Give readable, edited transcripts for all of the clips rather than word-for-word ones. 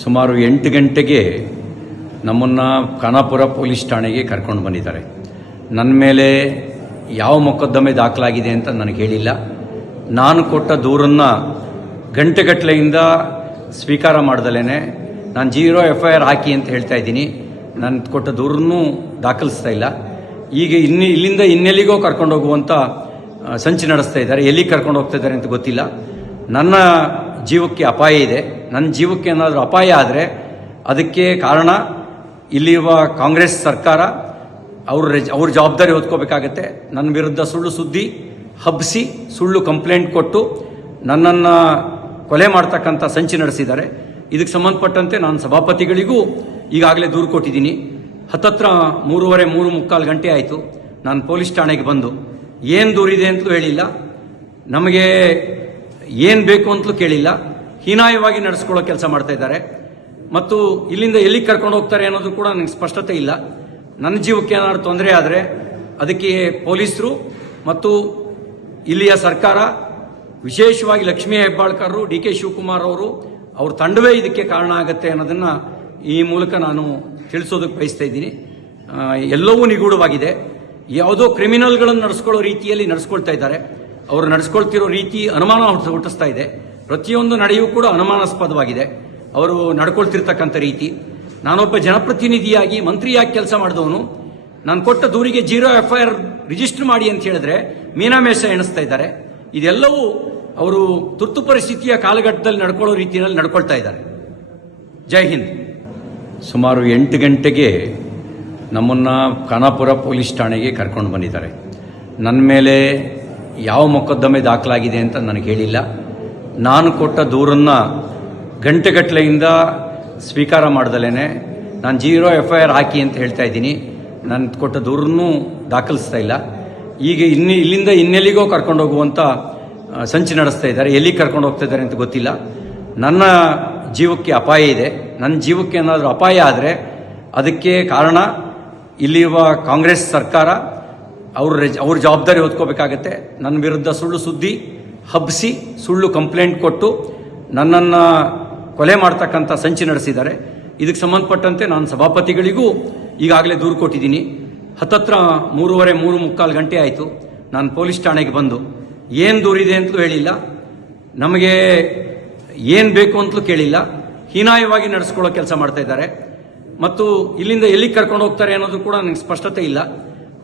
ಸುಮಾರು 8 ಗಂಟೆಗೆ ನಮ್ಮನ್ನು ಖಾನಾಪುರ ಪೊಲೀಸ್ ಠಾಣೆಗೆ ಕರ್ಕೊಂಡು ಬಂದಿದ್ದಾರೆ. ನನ್ನ ಮೇಲೆ ಯಾವ ಮೊಕದ್ದಮೆ ದಾಖಲಾಗಿದೆ ಅಂತ ನನಗೆ ಹೇಳಿಲ್ಲ. ನಾನು ಕೊಟ್ಟ ದೂರನ್ನು ಗಂಟೆಗಟ್ಟಲೆಯಿಂದ ಸ್ವೀಕಾರ ಮಾಡ್ದಲೇ ನಾನು 0 FIR ಹಾಕಿ ಅಂತ ಹೇಳ್ತಾ ಇದ್ದೀನಿ. ನಾನು ಕೊಟ್ಟ ದೂರನ್ನು ದಾಖಲಿಸ್ತಾ ಇಲ್ಲ. ಈಗ ಇಲ್ಲಿಂದ ಇನ್ನೆಲ್ಲಿಗೋ ಕರ್ಕೊಂಡು ಹೋಗುವಂಥ ಸಂಚು ನಡೆಸ್ತಾ ಇದ್ದಾರೆ. ಎಲ್ಲಿಗೆ ಕರ್ಕೊಂಡು ಹೋಗ್ತಾ ಇದ್ದಾರೆ ಅಂತ ಗೊತ್ತಿಲ್ಲ. ನನ್ನ ಜೀವಕ್ಕೆ ಅಪಾಯ ಇದೆ. ನನ್ನ ಜೀವಕ್ಕೆ ಏನಾದರೂ ಅಪಾಯ ಆದರೆ ಅದಕ್ಕೆ ಕಾರಣ ಇಲ್ಲಿರುವ ಕಾಂಗ್ರೆಸ್ ಸರ್ಕಾರ. ಅವ್ರ ಜವಾಬ್ದಾರಿ ಹೊತ್ಕೋಬೇಕಾಗತ್ತೆ. ನನ್ನ ವಿರುದ್ಧ ಸುಳ್ಳು ಸುದ್ದಿ ಹಬ್ಬಿಸಿ ಸುಳ್ಳು ಕಂಪ್ಲೇಂಟ್ ಕೊಟ್ಟು ನನ್ನನ್ನು ಕೊಲೆ ಮಾಡ್ತಕ್ಕಂಥ ಸಂಚು ನಡೆಸಿದ್ದಾರೆ. ಇದಕ್ಕೆ ಸಂಬಂಧಪಟ್ಟಂತೆ ನಾನು ಸಭಾಪತಿಗಳಿಗೂ ಈಗಾಗಲೇ ದೂರು ಕೊಟ್ಟಿದ್ದೀನಿ. ಹತ್ತತ್ರ 3:45 ಗಂಟೆ ಆಯಿತು. ನಾನು ಪೊಲೀಸ್ ಠಾಣೆಗೆ ಬಂದು ಏನು ದೂರಿದೆ ಅಂತಲೂ ಹೇಳಿಲ್ಲ, ನಮಗೆ ಏನು ಬೇಕು ಅಂತಲೂ ಕೇಳಿಲ್ಲ. ಹೀನಾಯವಾಗಿ ನಡೆಸ್ಕೊಳ್ಳೋ ಕೆಲಸ ಮಾಡ್ತಾ ಇದ್ದಾರೆ ಮತ್ತು ಇಲ್ಲಿಂದ ಎಲ್ಲಿಗೆ ಕರ್ಕೊಂಡು ಹೋಗ್ತಾರೆ ಅನ್ನೋದು ಕೂಡ ನನಗೆ ಸ್ಪಷ್ಟತೆ ಇಲ್ಲ. ನನ್ನ ಜೀವಕ್ಕೆ ಏನಾದ್ರು ತೊಂದರೆ ಆದರೆ ಅದಕ್ಕೆ ಪೊಲೀಸರು ಮತ್ತು ಇಲ್ಲಿಯ ಸರ್ಕಾರ, ವಿಶೇಷವಾಗಿ ಲಕ್ಷ್ಮೀ ಹೆಬ್ಬಾಳ್ಕರ್, DK ಶಿವಕುಮಾರ್ ಅವ್ರ ತಂಡವೇ ಇದಕ್ಕೆ ಕಾರಣ ಆಗುತ್ತೆ ಅನ್ನೋದನ್ನು ಈ ಮೂಲಕ ನಾನು ತಿಳಿಸೋದಕ್ಕೆ ಬಯಸ್ತಾ ಇದ್ದೀನಿ. ಎಲ್ಲವೂ ನಿಗೂಢವಾಗಿದೆ. ಯಾವುದೋ ಕ್ರಿಮಿನಲ್ಗಳನ್ನು ನಡೆಸ್ಕೊಳ್ಳೋ ರೀತಿಯಲ್ಲಿ ನಡೆಸ್ಕೊಳ್ತಾ ಇದ್ದಾರೆ. ಅವರು ನಡೆಸ್ಕೊಳ್ತಿರೋ ರೀತಿ ಅನುಮಾನ ಹುಟ್ಟಿಸ್ತಾ ಇದೆ. ಪ್ರತಿಯೊಂದು ನಡೆಯೂ ಕೂಡ ಅನುಮಾನಾಸ್ಪದವಾಗಿದೆ ಅವರು ನಡ್ಕೊಳ್ತಿರ್ತಕ್ಕಂಥ ರೀತಿ. ನಾನೊಬ್ಬ ಜನಪ್ರತಿನಿಧಿಯಾಗಿ ಮಂತ್ರಿಯಾಗಿ ಕೆಲಸ ಮಾಡಿದವನು. ನಾನು ಕೊಟ್ಟ ದೂರಿಗೆ 0 FIR ರಿಜಿಸ್ಟರ್ ಮಾಡಿ ಅಂತ ಹೇಳಿದ್ರೆ ಮೀನಾಮೇಷ ಎಣಿಸ್ತಾ ಇದ್ದಾರೆ. ಇದೆಲ್ಲವೂ ಅವರು ತುರ್ತು ಪರಿಸ್ಥಿತಿಯ ಕಾಲಘಟ್ಟದಲ್ಲಿ ನಡ್ಕೊಳ್ಳೋ ರೀತಿಯಲ್ಲಿ ನಡ್ಕೊಳ್ತಾ ಇದ್ದಾರೆ. ಜೈ ಹಿಂದ್. ಸುಮಾರು 8 ಗಂಟೆಗೆ ನಮ್ಮನ್ನು ಖಾನಾಪುರ ಪೊಲೀಸ್ ಠಾಣೆಗೆ ಕರ್ಕೊಂಡು ಬಂದಿದ್ದಾರೆ. ನನ್ನ ಮೇಲೆ ಯಾವ ಮೊಕದ್ದಮೆ ದಾಖಲಾಗಿದೆ ಅಂತ ನನಗೆ ಹೇಳಿಲ್ಲ. ನಾನು ಕೊಟ್ಟ ದೂರನ್ನು ಗಂಟೆಗಟ್ಟಲೆಯಿಂದ ಸ್ವೀಕಾರ ಮಾಡ್ದಲೇ ನಾನು 0 FIR ಹಾಕಿ ಅಂತ ಹೇಳ್ತಾ ಇದ್ದೀನಿ. ನಾನು ಕೊಟ್ಟ ದೂರನ್ನು ದಾಖಲಿಸ್ತಾ ಇಲ್ಲ. ಈಗ ಇಲ್ಲಿಂದ ಇನ್ನೆಲ್ಲಿಗೋ ಕರ್ಕೊಂಡು ಹೋಗುವಂಥ ಸಂಚು ನಡೆಸ್ತಾ ಇದ್ದಾರೆ. ಎಲ್ಲಿಗೆ ಕರ್ಕೊಂಡು ಹೋಗ್ತಾ ಇದ್ದಾರೆ ಅಂತ ಗೊತ್ತಿಲ್ಲ. ನನ್ನ ಜೀವಕ್ಕೆ ಅಪಾಯ ಇದೆ. ನನ್ನ ಜೀವಕ್ಕೆ ಏನಾದರೂ ಅಪಾಯ ಆದರೆ ಅದಕ್ಕೆ ಕಾರಣ ಇಲ್ಲಿರುವ ಕಾಂಗ್ರೆಸ್ ಸರ್ಕಾರ. ಅವ್ರ ಜವಾಬ್ದಾರಿ ಹೊತ್ಕೋಬೇಕಾಗತ್ತೆ. ನನ್ನ ವಿರುದ್ಧ ಸುಳ್ಳು ಸುದ್ದಿ ಹಬ್ಬಿಸಿ ಸುಳ್ಳು ಕಂಪ್ಲೇಂಟ್ ಕೊಟ್ಟು ನನ್ನನ್ನು ಕೊಲೆ ಮಾಡ್ತಕ್ಕಂಥ ಸಂಚು ನಡೆಸಿದ್ದಾರೆ. ಇದಕ್ಕೆ ಸಂಬಂಧಪಟ್ಟಂತೆ ನಾನು ಸಭಾಪತಿಗಳಿಗೂ ಈಗಾಗಲೇ ದೂರು ಕೊಟ್ಟಿದ್ದೀನಿ. ಹತ್ತತ್ರ 3:45 ಗಂಟೆ ಆಯಿತು. ನಾನು ಪೊಲೀಸ್ ಠಾಣೆಗೆ ಬಂದು ಏನು ದೂರಿದೆ ಅಂತಲೂ ಹೇಳಿಲ್ಲ, ನಮಗೆ ಏನು ಬೇಕು ಅಂತಲೂ ಕೇಳಿಲ್ಲ. ಹೀನಾಯವಾಗಿ ನಡೆಸ್ಕೊಳ್ಳೋ ಕೆಲಸ ಮಾಡ್ತಾ ಇದ್ದಾರೆ ಮತ್ತು ಇಲ್ಲಿಂದ ಎಲ್ಲಿಗೆ ಕರ್ಕೊಂಡು ಹೋಗ್ತಾರೆ ಅನ್ನೋದು ಕೂಡ ನನಗೆ ಸ್ಪಷ್ಟತೆ ಇಲ್ಲ.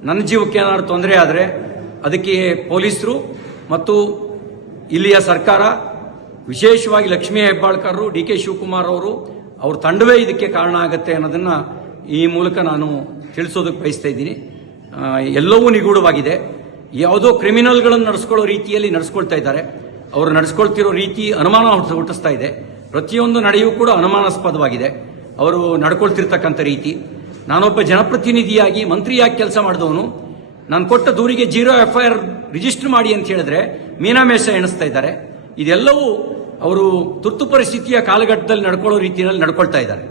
ನನ್ನ ಜೀವಕ್ಕೆ ಏನಾದ್ರು ತೊಂದರೆ ಆದರೆ ಅದಕ್ಕೆ ಪೊಲೀಸರು ಮತ್ತು ಇಲ್ಲಿಯ ಸರ್ಕಾರ, ವಿಶೇಷವಾಗಿ ಲಕ್ಷ್ಮೀ ಹೆಬ್ಬಾಳ್ಕರ್, DK ಶಿವಕುಮಾರ್ ಅವ್ರ ತಂಡವೇ ಇದಕ್ಕೆ ಕಾರಣ ಆಗುತ್ತೆ ಅನ್ನೋದನ್ನು ಈ ಮೂಲಕ ನಾನು ತಿಳಿಸೋದಕ್ಕೆ ಬಯಸ್ತಾ ಇದ್ದೀನಿ. ಎಲ್ಲವೂ ನಿಗೂಢವಾಗಿದೆ. ಯಾವುದೋ ಕ್ರಿಮಿನಲ್ಗಳನ್ನು ನಡೆಸ್ಕೊಳ್ಳೋ ರೀತಿಯಲ್ಲಿ ನಡೆಸ್ಕೊಳ್ತಾ ಇದ್ದಾರೆ. ಅವರು ನಡೆಸ್ಕೊಳ್ತಿರೋ ರೀತಿ ಅನುಮಾನ ಹುಟ್ಟಿಸ್ತಾ ಇದೆ. ಪ್ರತಿಯೊಂದು ನಡೆಯೂ ಕೂಡ ಅನುಮಾನಾಸ್ಪದವಾಗಿದೆ ಅವರು ನಡ್ಕೊಳ್ತಿರ್ತಕ್ಕಂಥ ರೀತಿ. ನಾನೊಬ್ಬ ಜನಪ್ರತಿನಿಧಿಯಾಗಿ ಮಂತ್ರಿಯಾಗಿ ಕೆಲಸ ಮಾಡಿದವನು. ನಾನು ಕೊಟ್ಟ ದೂರಿಗೆ 0 FIR ರಿಜಿಸ್ಟರ್ ಮಾಡಿ ಅಂತ ಹೇಳಿದ್ರೆ ಮೀನಾಮೇಷ ಎಣಿಸ್ತಾ ಇದ್ದಾರೆ. ಇದೆಲ್ಲವೂ ಅವರು ತುರ್ತು ಪರಿಸ್ಥಿತಿಯ ಕಾಲಘಟ್ಟದಲ್ಲಿ ನಡ್ಕೊಳ್ಳೋ ರೀತಿಯಲ್ಲಿ ನಡ್ಕೊಳ್ತಾ ಇದ್ದಾರೆ.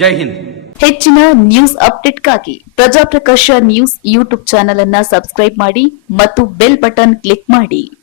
ಜೈ ಹಿಂದ್. ಹೆಚ್ಚಿನ news ಅಪ್ಡೇಟ್ಗಾಗಿ Prajaprakash news YouTube channel ಅನ್ನು ಸಬ್ಸ್ಕ್ರೈಬ್ ಮಾಡಿ ಮತ್ತು ಬೆಲ್ ಬಟನ್ ಕ್ಲಿಕ್ ಮಾಡಿ.